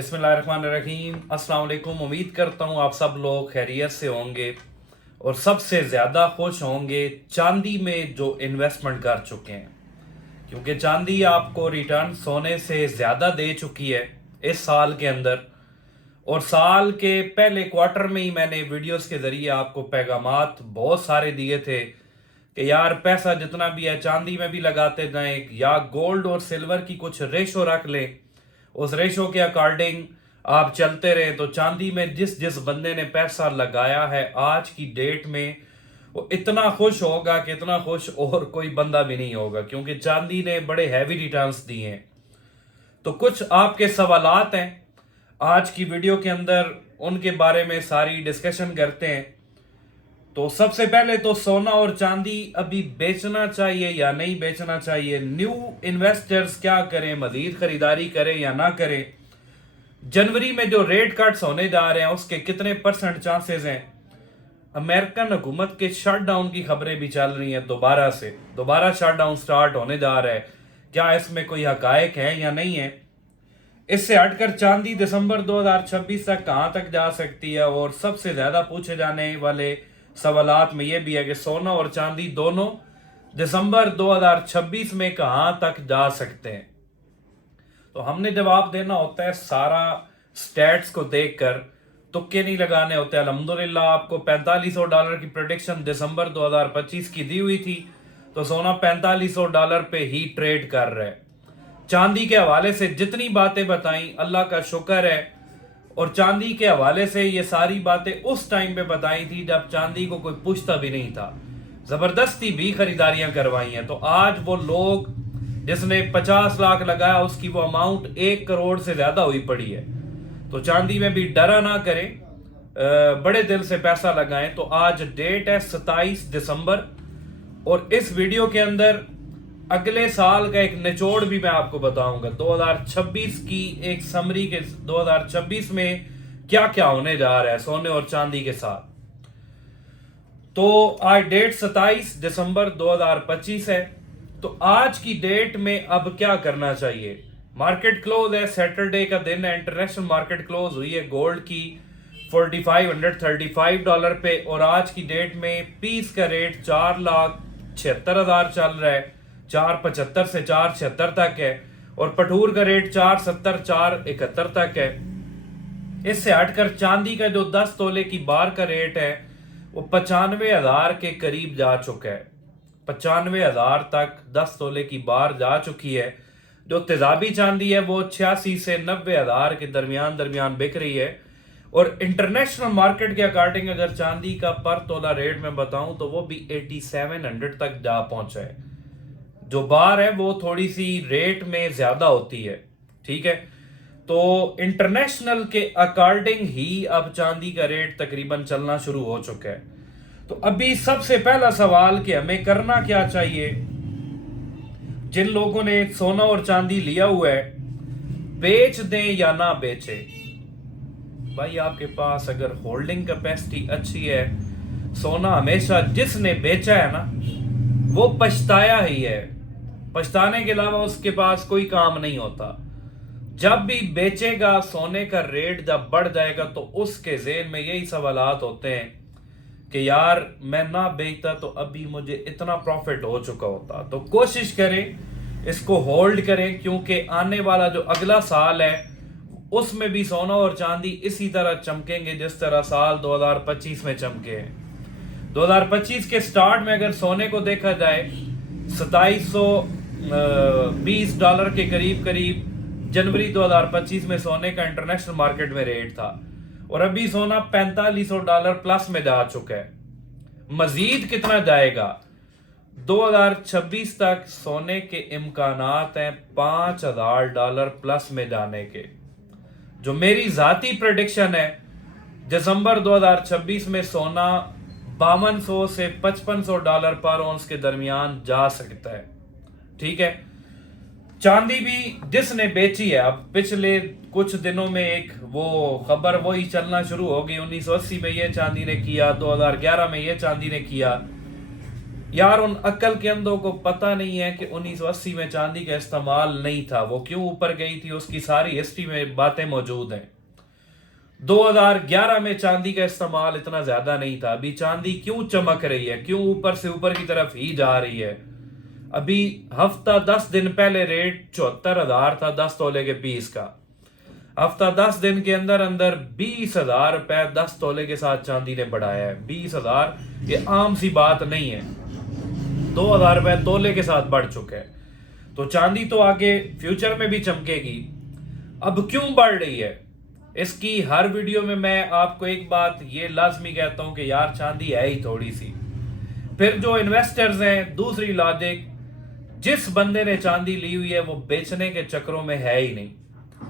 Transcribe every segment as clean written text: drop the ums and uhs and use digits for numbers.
बिस्मिल्लाहिर्रहमानिर्रहीम। अस्सलाम वालेकुम। उम्मीद करता हूँ आप सब लोग खैरियत से होंगे और सबसे ज़्यादा खुश होंगे चांदी में जो इन्वेस्टमेंट कर चुके हैं, क्योंकि चांदी आपको रिटर्न सोने से ज़्यादा दे चुकी है इस साल के अंदर। और साल के पहले क्वार्टर में ही मैंने वीडियोस के ज़रिए आपको पैगामात बहुत सारे दिए थे कि यार पैसा जितना भी है चांदी में भी लगाते जाएं या गोल्ड और सिल्वर की कुछ रेशो रख लें, उस रेशो के अकॉर्डिंग आप चलते रहे तो चांदी में जिस जिस बंदे ने पैसा लगाया है आज की डेट में वो इतना खुश होगा कि इतना खुश और कोई बंदा भी नहीं होगा, क्योंकि चांदी ने बड़े हैवी रिटर्न्स दिए हैं। तो कुछ आपके सवालात हैं आज की वीडियो के अंदर, उनके बारे में सारी डिस्कशन करते हैं। तो सबसे पहले तो सोना और चांदी अभी बेचना चाहिए या नहीं बेचना चाहिए, न्यू इन्वेस्टर्स क्या करें, मजीद खरीदारी करें या ना करें, जनवरी में जो रेट कट्स होने जा रहे हैं उसके कितने % चांसेस हैं, अमेरिकन हुकूमत के शटडाउन की खबरें भी चल रही हैं, दोबारा शटडाउन स्टार्ट होने जा रहा है, क्या इसमें कोई हकायक है या नहीं है। इससे हटकर चांदी दिसंबर 2026 तक कहां तक जा सकती है, और सबसे ज्यादा पूछे जाने वाले सवालात में यह भी है कि सोना और चांदी दोनों दिसंबर 2026 में कहां तक जा सकते हैं। तो हमने जवाब देना होता है सारा स्टैट्स को देखकर, तुक्के नहीं लगाने होते। अल्हम्दुलिल्लाह आपको $4500 की प्रेडिक्शन दिसंबर 2025 की दी हुई थी, तो सोना $4500 पे ही ट्रेड कर रहा है। चांदी के हवाले से जितनी बातें बताई अल्लाह का शुक्र है, और चांदी के हवाले से ये सारी बातें उस टाइम पे बताई थी जब चांदी को कोई पूछता भी नहीं था, जबरदस्ती भी खरीदारियां करवाई हैं। तो आज वो लोग जिसने 50 लाख लगाया उसकी वो अमाउंट 1 करोड़ से ज्यादा हुई पड़ी है। तो चांदी में भी डरा ना करें, बड़े दिल से पैसा लगाएं। तो आज डेट है 27 दिसंबर, और इस वीडियो के अंदर अगले साल का एक निचोड़ भी मैं आपको बताऊंगा, 2026 की एक समरी के 2026 में क्या क्या होने जा रहा है सोने और चांदी के साथ। तो आज डेट 27 दिसंबर 2025 है। तो आज की डेट में अब क्या करना चाहिए। मार्केट क्लोज है, सैटरडे का दिन है, इंटरनेशनल मार्केट क्लोज हुई है गोल्ड की $4535 पे, और आज की डेट में पीस का रेट 4,76,000 चल रहा है, 475 से 476 तक है, और पठूर का रेट 470 471 तक है। इससे हटकर चांदी का जो 10 तोले की बार का रेट है वो 95,000 के करीब जा चुका है, 95,000 तक 10 तोले की बार जा चुकी है। जो तेजाबी चांदी है वो 86 से 90,000 के दरमियान बिक रही है। और इंटरनेशनल मार्केट के अकॉर्डिंग अगर चांदी का पर तोला रेट में बताऊं तो वो भी 8700 तक जा पहुंचा है। जो बार है वो थोड़ी सी रेट में ज्यादा होती है, ठीक है। तो इंटरनेशनल के अकॉर्डिंग ही अब चांदी का रेट तकरीबन चलना शुरू हो चुका है। तो अभी सबसे पहला सवाल कि हमें करना क्या चाहिए, जिन लोगों ने सोना और चांदी लिया हुआ है बेच दें या ना बेचे। भाई आपके पास अगर होल्डिंग कैपेसिटी अच्छी है, सोना हमेशा जिसने बेचा है ना वो पछताया ही है, पछताने के अलावा उसके पास कोई काम नहीं होता। जब भी बेचेगा सोने का रेट जब बढ़ जाएगा तो उसके ज़हन में यही सवालात होते हैं कि यार मैं ना बेचता तो अभी मुझे इतना प्रॉफिट हो चुका होता। तो कोशिश करें इसको होल्ड करें, क्योंकि आने वाला जो अगला साल है उसमें भी सोना और चांदी इसी तरह चमकेंगे जिस तरह साल 2025 में चमके हैं। 2025 के स्टार्ट में अगर सोने को देखा जाए $2720 के करीब जनवरी 2025 में सोने का इंटरनेशनल मार्केट में रेट था, और अभी सोना $4500 प्लस में जा चुका है। मजीद कितना जाएगा 2026 तक सोने के इम्कानात हैं $5000 प्लस में जाने के। जो मेरी जाती प्रेडिक्शन है दिसंबर 2026 में सोना $5200 से $5500 पर औंस के दरमियान जा सकता है, ठीक है। चांदी भी जिसने बेची है, अब पिछले कुछ दिनों में एक वो खबर वही चलना शुरू हो गई, 1980 में ये चांदी ने किया, 2011 में ये चांदी ने किया। यार उन अक्ल के अंधों को पता नहीं है कि 1980 में चांदी का इस्तेमाल नहीं था, वो क्यों ऊपर गई थी, उसकी सारी हिस्ट्री में बातें मौजूद हैं। 2011 में चांदी का इस्तेमाल इतना ज्यादा नहीं था। अभी चांदी क्यों चमक रही है, क्यों ऊपर से ऊपर की तरफ ही जा रही है। अभी हफ्ता 10 दिन पहले रेट 74,000 था 10 तोले के पीस का। हफ्ता 10 दिन के अंदर अंदर 20,000 रुपए 10 तोले के साथ चांदी ने बढ़ाया है। 20,000 ये आम सी बात नहीं है, 2,000 रुपए तोले के साथ बढ़ चुके हैं। तो चांदी तो आगे फ्यूचर में भी चमकेगी। अब क्यों बढ़ रही है, इसकी हर वीडियो में मैं आपको एक बात ये लाजमी कहता हूं कि यार चांदी है ही थोड़ी सी। फिर जो इन्वेस्टर्स हैं, दूसरी लॉजिक, जिस बंदे ने चांदी ली हुई है वो बेचने के चक्रों में है ही नहीं।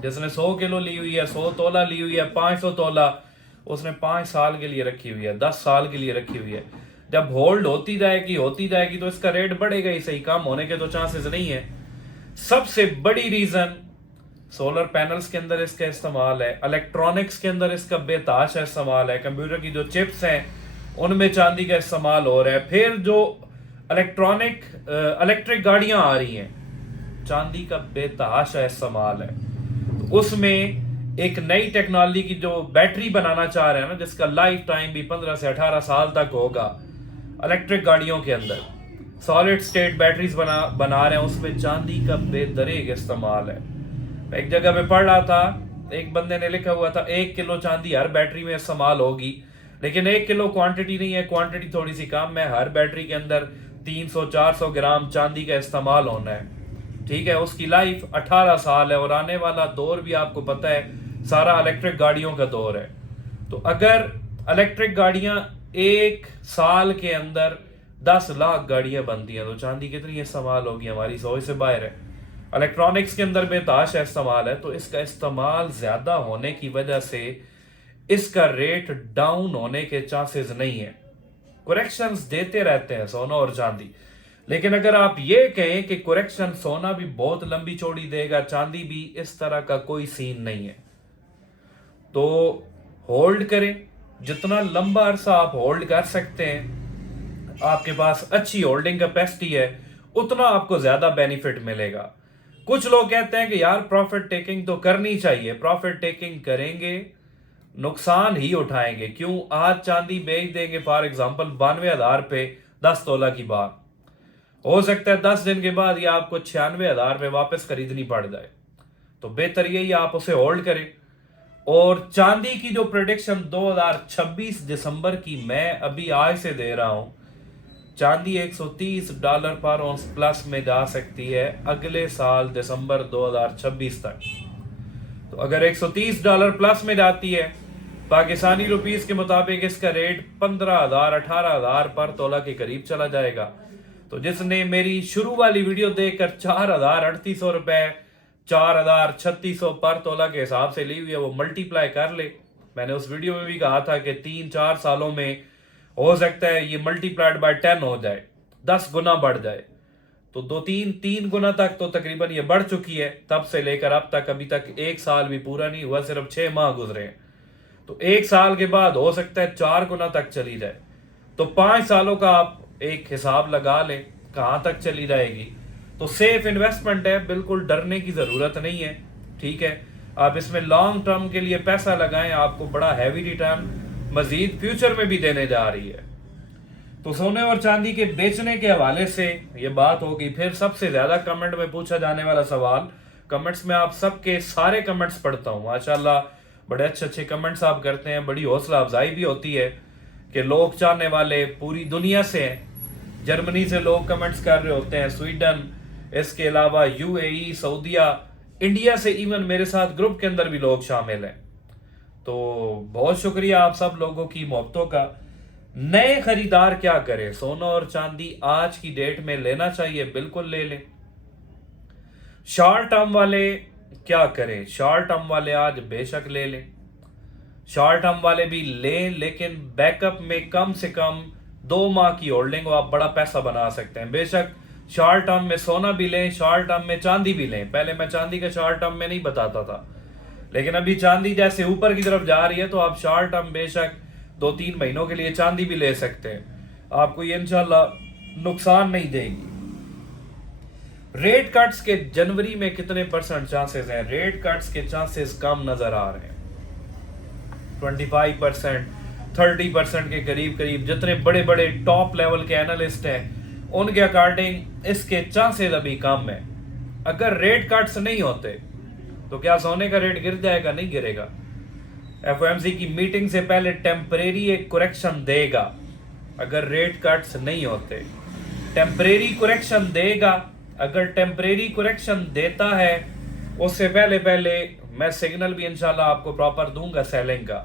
जिसने 100 किलो ली हुई है, 100 तोला ली हुई है, 500 तोला, उसने 5 साल के लिए रखी हुई है, 10 साल के लिए रखी हुई है। जब होल्ड होती जाएगी तो इसका रेट बढ़ेगा ही सही, कम होने के तो चांसेस नहीं है। सबसे बड़ी रीजन सोलर पैनल्स के अंदर इसका इस्तेमाल है, इलेक्ट्रॉनिक्स के अंदर इसका बेतहाशा इस्तेमाल है, कंप्यूटर की जो चिप्स हैं उनमें चांदी का इस्तेमाल हो रहा है। फिर जो इलेक्ट्रिक गाड़ियां आ रही हैं, चांदी का बेतहाशा इस्तेमाल है। तो उसमें एक नई टेक्नोलॉजी की जो बैटरी बनाना चाह रहे हैं ना, जिसका लाइफ टाइम भी 15 से 18 साल तक होगा, इलेक्ट्रिक गाड़ियों के अंदर सॉलिड स्टेट बैटरीज बना रहे हैं, उसमें चांदी का बेदरेग इस्तेमाल है। मैं एक जगह पे पढ़ रहा था, एक बंदे ने लिखा हुआ था 1 किलो चांदी हर बैटरी में इस्तेमाल होगी, लेकिन 1 किलो क्वांटिटी नहीं है, क्वांटिटी थोड़ी सी कम है। हर बैटरी के अंदर 300-400 ग्राम चांदी का इस्तेमाल होना है, ठीक है। उसकी लाइफ 18 साल है और आने वाला दौर भी आपको पता है सारा इलेक्ट्रिक गाड़ियों का दौर है। तो अगर इलेक्ट्रिक गाड़ियां 1 साल के अंदर 10 लाख गाड़ियां बनती हैं तो चांदी कितनी इस्तेमाल होगी, हमारी 100 से बाहर है। इलेक्ट्रॉनिक्स के अंदर बेतहाशा इस्तेमाल है, तो इसका इस्तेमाल ज्यादा होने की वजह से इसका रेट डाउन होने के चांसेस नहीं है। करेक्शंस देते रहते हैं सोना और चांदी, लेकिन अगर आप ये कहें कि करेक्शन सोना भी बहुत लंबी चौड़ी देगा, चांदी भी, इस तरह का कोई सीन नहीं है। तो होल्ड करें, जितना लंबा अरसा आप होल्ड कर सकते हैं, आपके पास अच्छी होल्डिंग कैपेसिटी है, उतना आपको ज्यादा बेनिफिट मिलेगा। कुछ लोग कहते हैं कि यार प्रॉफिट टेकिंग तो करनी चाहिए, प्रॉफिट टेकिंग करेंगे नुकसान ही उठाएंगे। क्यों, आज चांदी बेच देंगे फॉर एग्जांपल 92,000 पे 10 तोला की बात, हो सकता है 10 दिन के बाद ये आपको 96,000 पे वापस खरीदनी पड़ जाए। तो बेहतर यही आप उसे होल्ड करें। और चांदी की जो प्रेडिक्शन 2026 दिसंबर की मैं अभी आज से दे रहा हूं, चांदी $130 पर औंस प्लस में जा सकती है अगले साल दिसंबर 2026 तक। तो अगर $130 प्लस में जाती है, पाकिस्तानी रुपीस के मुताबिक इसका रेट 15,000 18,000 पर तोला के करीब चला जाएगा। तो जिसने मेरी शुरू वाली वीडियो देखकर 4,3800 रुपए 4,3600 पर तोला के हिसाब से ली हुई है, वो मल्टीप्लाई कर ले। मैंने उस वीडियो में भी कहा था कि 3-4 सालों में हो सकता है ये मल्टीप्लाइड बाय 10 हो जाए, 10 गुना बढ़ जाए। तो 3 गुना तक तो तकरीबन ये बढ़ चुकी है। तब से लेकर अब तक, अभी तक 1 साल भी पूरा नहीं हुआ, सिर्फ 6 माह गुजरे हैं। तो 1 साल के बाद हो सकता है 4 गुना तक चली जाए। तो 5 सालों का आप एक हिसाब लगा लें कहां तक चली जाएगी। तो सेफ इन्वेस्टमेंट है, बिल्कुल डरने की जरूरत नहीं है, ठीक है। आप इसमें लॉन्ग टर्म के लिए पैसा लगाएं, आपको बड़ा हैवी रिटर्न मजीद फ्यूचर में भी देने जा रही है। तो सोने और चांदी के बेचने के हवाले से ये बात होगी। फिर सबसे ज्यादा कमेंट में पूछा जाने वाला सवाल, कमेंट्स में आप सबके सारे कमेंट्स पढ़ता हूं, माशाल्लाह बड़े अच्छे अच्छे कमेंट्स आप करते हैं, बड़ी हौसला अफजाई भी होती है कि लोग चाहने वाले पूरी दुनिया से हैं। जर्मनी से लोग कमेंट्स कर रहे होते हैं, स्वीडन, इसके अलावा यूएई, सऊदिया, इंडिया से इवन मेरे साथ ग्रुप के अंदर भी लोग शामिल हैं। तो बहुत शुक्रिया आप सब लोगों की मोहब्बतों का। नए खरीदार क्या करें, सोना और चांदी आज की डेट में लेना चाहिए, बिल्कुल ले लें। शॉर्ट टर्म वाले क्या करें, शॉर्ट टर्म वाले आज बेशक ले लें, शॉर्ट टर्म वाले भी लें, लेकिन बैकअप में कम से कम 2 माह की होल्डिंग हो, आप बड़ा पैसा बना सकते हैं। बेशक शॉर्ट टर्म में सोना भी लें, शॉर्ट टर्म में चांदी भी लें। पहले मैं चांदी का शॉर्ट टर्म में नहीं बताता था, लेकिन अभी चांदी जैसे ऊपर की तरफ जा रही है तो आप शॉर्ट टर्म बेशक 2-3 महीनों के लिए चांदी भी ले सकते हैं। आपको ये इंशाल्लाह नुकसान नहीं देगी। रेट कट्स के जनवरी में कितने परसेंट चांसेस हैं? रेट कट्स के चांसेस कम नजर आ रहे हैं, 25%, 30% के करीब करीब। जितने बड़े बड़े टॉप लेवल के एनालिस्ट हैं उनके अकॉर्डिंग इसके चांसेस अभी कम है। अगर रेट कट्स नहीं होते तो क्या सोने का रेट गिर जाएगा? नहीं गिरेगा। एफओएमसी की मीटिंग से पहले टेम्परेरी एक करेक्शन देगा। अगर रेट कट्स नहीं होते टेम्परेरी करेक्शन देगा। अगर टेम्परेरी करेक्शन देता है उससे पहले पहले मैं सिग्नल भी इंशाल्लाह आपको प्रॉपर दूंगा सेलिंग का।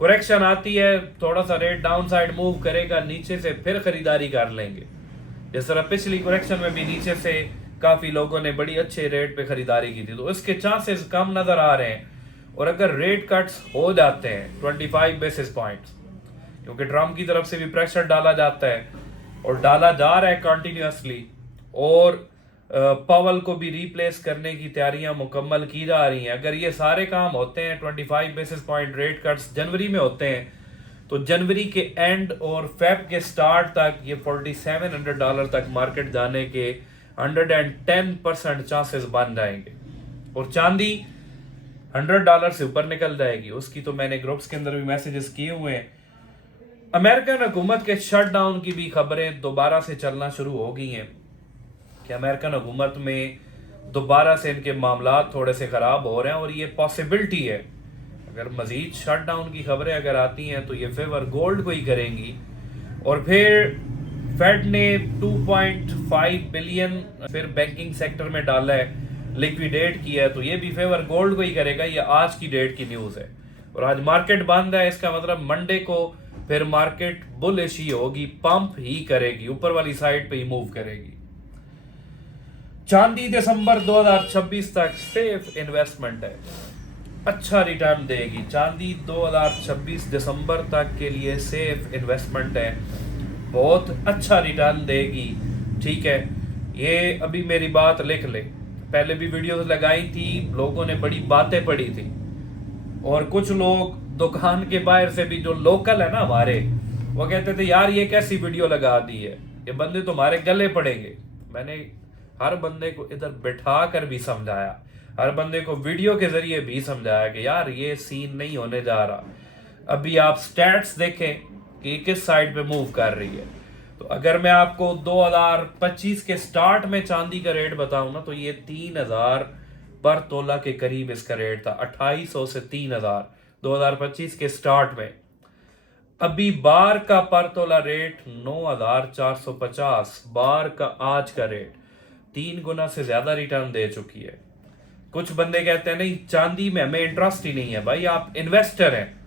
करेक्शन आती है, थोड़ा सा रेट डाउन साइड मूव करेगा नीचे से, फिर खरीदारी कर लेंगे। जिस तरह पिछली करेक्शन में भी नीचे से काफी लोगों ने बड़ी अच्छे रेट पे खरीदारी की थी, तो इसके चांसेस कम नजर आ रहे हैं। और अगर रेट कट्स हो जाते हैं 25 बेसिस पॉइंट्स, क्योंकि ट्रम्प की तरफ से भी प्रेशर डाला जाता है और डाला जा रहा है कंटिन्यूअसली, और पावल को भी रिप्लेस करने की तैयारियां मुकम्मल की जा रही हैं। अगर ये सारे काम होते हैं, 25 बेसिस पॉइंट रेट कट्स जनवरी में होते हैं, तो जनवरी के एंड और फेब के स्टार्ट तक ये $4700 तक मार्केट जाने के 110% चांसेस बन जाएंगे। और चांदी $100 से ऊपर निकल जाएगी। उसकी तो मैंने ग्रुप्स के अंदर भी मैसेजेस किए हुए हैं। अमेरिकन हुकूमत के शटडाउन की भी खबरें दोबारा से चलना शुरू हो गई हैं कि अमेरिकन हुकूमत में दोबारा से इनके मामला थोड़े से खराब हो रहे हैं, और ये पॉसिबिलिटी है अगर मजीद शटडाउन की खबरें अगर आती हैं तो ये फेवर गोल्ड को ही करेंगी। और फिर फेड ने 2.5 बिलियन फिर बैंकिंग सेक्टर में डाला है, लिक्विडेट किया है, तो ये भी फेवर गोल्ड को ही करेगा। ये आज की डेट की न्यूज है और आज मार्केट बंद है। इसका मतलब मंडे को फिर मार्केट बुलिश ही होगी, पंप ही करेगी, ऊपर वाली साइड पे ही मूव करेगी। चांदी दिसंबर 2026 तक सेफ इन्वेस्टमेंट है, अच्छा रिटर्न देगी। चांदी 2026 दिसंबर तक के लिए सेफ इन्वेस्टमेंट है, बहुत अच्छा रिटर्न देगी। ठीक है, ये अभी मेरी बात लिख ले। पहले भी वीडियोस लगाई थी, लोगों ने बड़ी बातें पढ़ी थी, और कुछ लोग दुकान के बाहर से भी जो लोकल है ना हमारे, वो कहते थे यार ये कैसी वीडियो लगा दी है, ये बंदे तुम्हारे गले पड़ेंगे। मैंने हर बंदे को इधर बैठा कर भी समझाया, हर बंदे को वीडियो के जरिए भी समझाया कि यार ये सीन नहीं होने जा रहा। अभी आप स्टैट्स देखें कि किस साइड पे मूव कर रही है। तो अगर मैं आपको 2025 के स्टार्ट में चांदी का रेट बताऊं ना, तो ये 3000 पर तोला के करीब इसका रेट था, 2800 से 3000 2025 के स्टार्ट में। अभी बार का पर तोला रेट 9450, बार का आज का रेट 3 गुना से ज्यादा रिटर्न दे चुकी है। कुछ बंदे कहते हैं नहीं चांदी में हमें इंटरेस्ट ही नहीं है। भाई आप इन्वेस्टर हैं,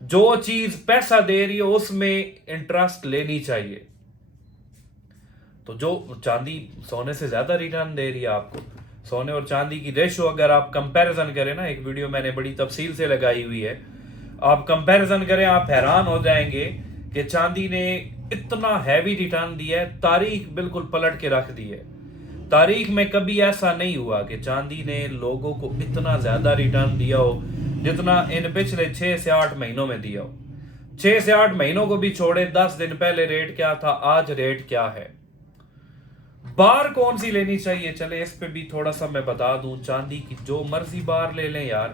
जो चीज पैसा दे रही हो उसमें इंटरेस्ट लेनी चाहिए। तो जो चांदी सोने से ज्यादा रिटर्न दे रही है आपको, सोने और चांदी की रेशो अगर आप कंपैरिजन करें ना, एक वीडियो मैंने बड़ी तफसील से लगाई हुई है, आप कंपैरिजन करें आप हैरान हो जाएंगे कि चांदी ने इतना हैवी रिटर्न दिया है, तारीख बिल्कुल पलट के रख दी है। तारीख में कभी ऐसा नहीं हुआ कि चांदी ने लोगों को इतना ज्यादा रिटर्न दिया हो जितना इन पिछले 6 से 8 महीनों में दिया हो। 6 से 8 महीनों को भी छोड़े, 10 दिन पहले रेट क्या था, आज रेट क्या है। बार कौन सी लेनी चाहिए, चले इस पे भी थोड़ा सा मैं बता दूं। चांदी की जो मर्जी बार ले लें यार,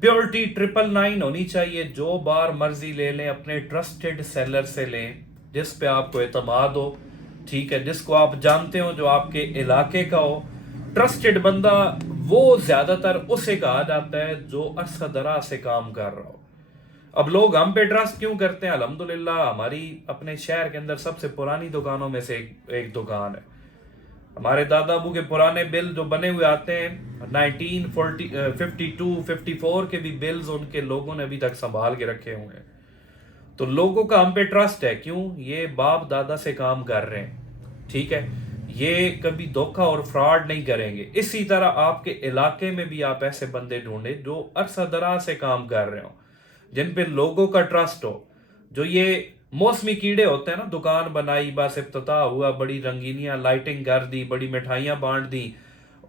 प्योरिटी 999 होनी चाहिए। जो बार मर्जी ले लें, अपने ट्रस्टेड सेलर से लें जिस पे आपको एतमाद हो, ठीक है, जिसको आप जानते हो, जो आपके इलाके का हो। ट्रस्टेड बंदा वो ज्यादातर उसे कहा जाता है जो अरसा दराज से काम कर रहा हो। अब लोग हम पे ट्रस्ट क्यों करते हैं? अल्हम्दुलिल्लाह हमारी अपने शहर के अंदर सबसे पुरानी दुकानों में से एक दुकान है। हमारे दादा अबू के पुराने बिल जो बने हुए आते हैं 1952 54 के भी बिल्स उनके लोगों ने अभी तक संभाल के रखे हुए हैं। तो लोगों का हम पे ट्रस्ट है, क्यों? ये बाप दादा से काम कर रहे हैं, ठीक है, ये कभी धोखा और फ्रॉड नहीं करेंगे। इसी तरह आपके इलाके में भी आप ऐसे बंदे ढूंढे जो अरसा दराज से काम कर रहे हो, जिन पे लोगों का ट्रस्ट हो। जो ये मौसमी कीड़े होते हैं ना, दुकान बनाई, बस इफ्तिताह हुआ, बड़ी रंगीनियां लाइटिंग कर दी, बड़ी मिठाइयां बांट दी,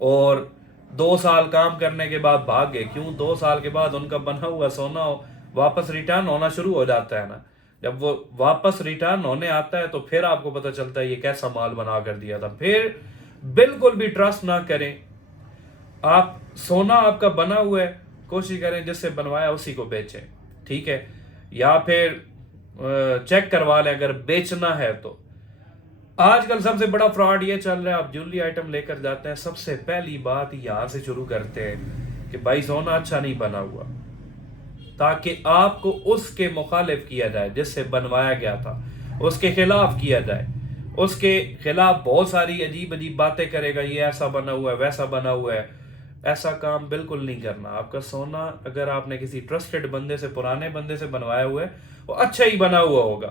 और 2 साल काम करने के बाद भाग गए। क्यों? 2 साल के बाद उनका बना हुआ सोना वापस रिटर्न होना शुरू हो जाता है ना। जब वो वापस रिटर्न होने आता है तो फिर आपको पता चलता है ये कैसा माल बना कर दिया था। फिर बिल्कुल भी ट्रस्ट ना करें। आप सोना आपका बना हुआ है, कोशिश करें जिससे बनवाया उसी को बेचें, ठीक है। या फिर चेक करवा लें अगर बेचना है तो। आजकल सबसे बड़ा फ्रॉड ये चल रहा है, आप ज्वेलरी आइटम लेकर जाते हैं, सबसे पहली बात यहां से शुरू करते हैं कि भाई सोना अच्छा नहीं बना हुआ, ताकि आपको उसके मुखालिफ किया जाए जिससे बनवाया गया था, उसके खिलाफ किया जाए, उसके खिलाफ बहुत सारी अजीब अजीब बातें करेगा, ये ऐसा बना हुआ है, वैसा बना हुआ है। ऐसा काम बिल्कुल नहीं करना। आपका सोना अगर आपने किसी ट्रस्टेड बंदे से, पुराने बंदे से बनवाया हुआ है, वो अच्छा ही बना हुआ होगा,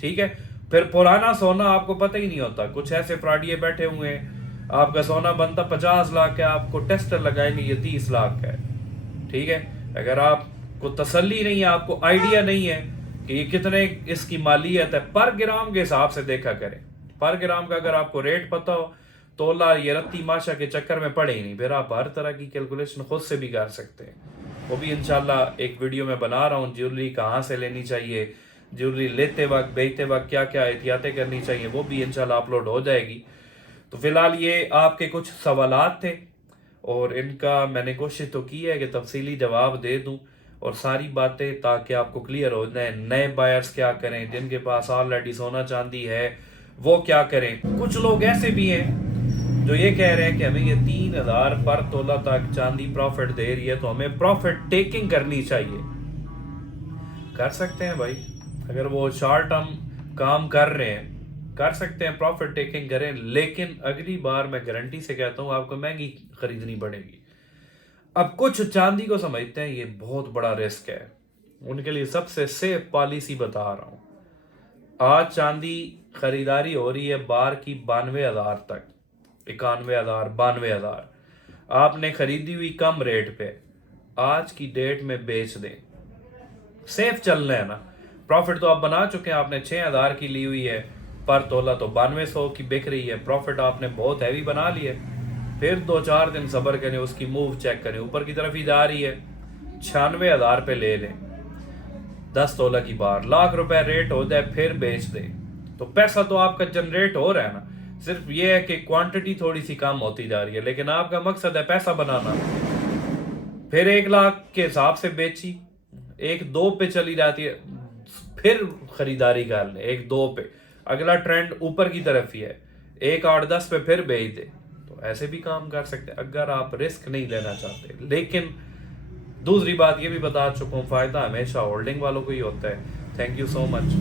ठीक है। फिर पुराना सोना आपको पता ही नहीं होता, कुछ ऐसे फ्रॉडिये बैठे हुए हैं, आपका सोना बनता 50 लाख का, आपको टेस्टर लगाएंगे ये 30 लाख का है, ठीक है। अगर आपको तसल्ली नहीं है, आपको आइडिया नहीं है कि ये कितने इसकी मालियत है, पर ग्राम के हिसाब से देखा करें। पर ग्राम का अगर आपको रेट पता हो, तोला ये रत्ती माशा के चक्कर में पड़े ही नहीं, फिर आप हर तरह की कैलकुलेशन खुद से भी कर सकते हैं। वो भी इंशाल्लाह एक वीडियो में बना रहा हूँ, ज्वेलरी कहाँ से लेनी चाहिए, ज्वेलरी लेते वक्त बेचते वक्त क्या क्या एहतियातें करनी चाहिए, वो भी इंशाल्लाह अपलोड हो जाएगी। तो फिलहाल ये आपके कुछ सवालात थे और इनका मैंने कोशिश तो की है कि तफसीली जवाब दे दूं और सारी बातें, ताकि आपको क्लियर हो जाए। नए बायर्स क्या करें, जिनके पास ऑलरेडी सोना चांदी है वो क्या करें। कुछ लोग ऐसे भी हैं जो ये कह रहे हैं कि हमें ये 3000 पर तोला तक चांदी प्रॉफिट दे रही है तो हमें प्रॉफिट टेकिंग करनी चाहिए। कर सकते हैं भाई, अगर वो शॉर्ट टर्म काम कर रहे हैं कर सकते हैं, प्रॉफिट टेकिंग करें, लेकिन अगली बार मैं गारंटी से कहता हूं आपको महंगी खरीदनी पड़ेगी। अब कुछ चांदी को समझते हैं ये बहुत बड़ा रिस्क है, उनके लिए सबसे सेफ पॉलिसी बता रहा हूं। आज चांदी खरीदारी हो रही है बार की 92,000 तक, 91,000, 92,000। आपने खरीदी हुई कम रेट पे आज की डेट में बेच दें, सेफ चलना है ना। प्रॉफिट तो आप बना चुके हैं, आपने 6,000 की ली हुई है पर तोला, तो 9200 की बिक रही है, प्रॉफिट आपने बहुत हैवी बना लिया। फिर 2-4 दिन सब्र करें, उसकी मूव चेक करें, ऊपर की तरफ ही जा रही है, 96,000 पे ले लें, 10 तोला की बार, लाख रुपए रेट हो जाए फिर बेच दें, तो पैसा तो आपका जनरेट हो रहा है ना। सिर्फ ये है कि क्वांटिटी थोड़ी सी कम होती जा रही है, लेकिन आपका मकसद है पैसा बनाना। फिर 1 लाख के हिसाब से बेची, 1-2 पे चली जाती है, फिर खरीदारी कर ले 1-2 पे, अगला ट्रेंड ऊपर की तरफ ही है, 1-8-10 पे फिर बेच दे। तो ऐसे भी काम कर सकते हैं अगर आप रिस्क नहीं लेना चाहते। लेकिन दूसरी बात ये भी बता चुका हूँ, फायदा हमेशा होल्डिंग वालों को ही होता है। Thank you so much.